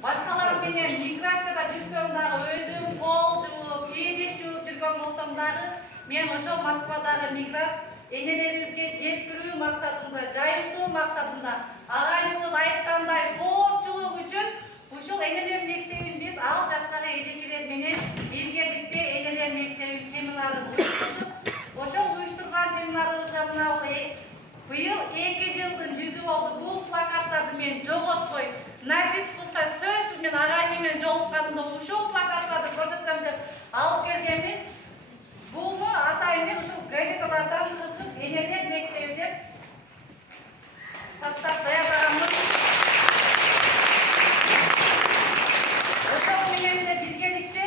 Башкалар менен миграцияда жүрсөм дагы өзүм кол жууп, ийдик жууп жүргөн болсом дагы мен ошол Москвадагы мигрант энелерибизге жеткирүү максатында, жайылтуу максатында агайыбыз айткандай соопчулук үчүн ушул энелер мектебин биз ал жактагы эжечелер менен биргеликте энелер мектебин семинарын уюштурдук. Ошол уюштурган семинарыбызга мына быйыл 2 жылдын жүзү болду. Бул плакаттарды мен жоготпой, насип кылса сөзсүз мен агай менен жолукканымда ушул плакаттарды көрсөтөм деп алып келгенмин. Булну атайын мен ушул газеталардан кыргыз энелер мектеби деп саттап даярдаганмын. Ошол менен эле биргеликте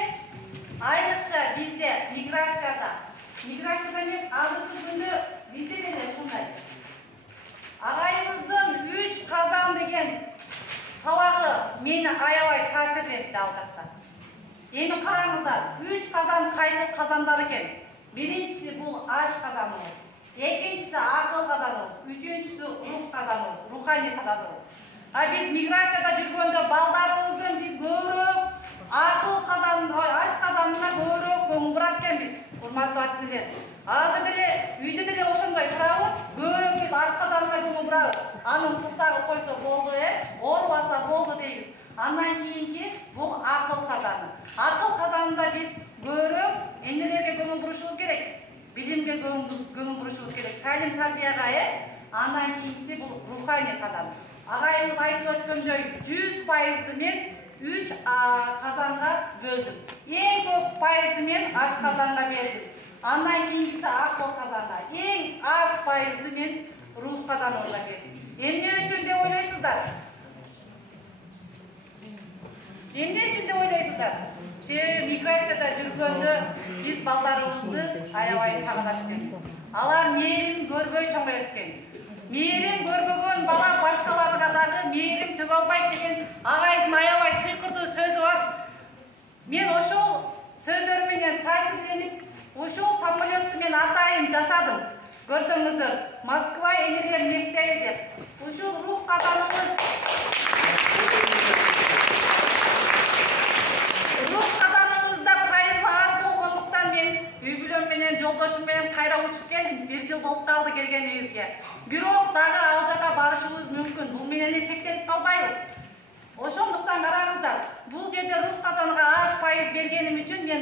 айрыкча бизде миграцияда эмес азыркы күндө бизде деле ушундай агайыбыздын 3 казан деген сабагы мени аябай таасирлетти ал жакта. Эми караңыздар, 3 казан кайсы казандар экен? Биринчиси бул аш казаныбыз, экинчиси акыл казаныбыз, үчүнчүсү рух казаныбыз, руханий казаныбыз. А биз миграцияда жүргөндө балдарыбыздын биз көбүрөөк акыл казан, аш казанына көбүрөөк көңүл бурат экенбиз. Урматтуу ата-энелер, азыр деле үйдө деле ошондой турабы? Көбүрөөк биз аш казанына көңүл бурабыз. Анын курсагы койсо болду, оорубаса болду дейбиз. Андан кийинки бул акыл казаны. Акыл казанында биз көбүрөөк энелерге көңүл бурушубуз керек, билимге көңүл бурушубуз керек, талим тарбияга. Андан кийинкиси бул руханий казан. Агайыбыз айтып өткөндөй 100% мен 3 казанга бөлдүм. Эң көп пайызды мен аш казанга бердим. Андан кийинкиси акыл казанга, эң аз пайызды мен рух казанына бердим. Эмне үчүн деп ойлойсуздар? Эмне үчүн деп ойлойсуздар? Себеби миграцияда жүргөндө биз балдарыбызды аябай сагынат экенбиз. Алар мээрим көрбөй чоңойот экен. Мээрим көрбөгөн бала башкаларга дагы мээрим төгө албайт деген агайдын аябай сыйкырдуу сөзү бар. Мен ошол сөздөр менен таасирленип, ушул самолетту мен атайын жасадым. Көрсөңүздөр, Москва энелер мектеби деп. Ушул рух казаныбызда пайызы аз болгондуктан мен үй-бүлөм менен жолдошум менен кайра учуп келдим. 1 жыл болуп калды келгенибизге. Бирок дагы ал жака барышыбыз мүмкүн. Бул менен эле чектелип калбайбыз. Ошондуктан караңыздар, бул жерде рух казанга аз пайыз бергеним үчүн мен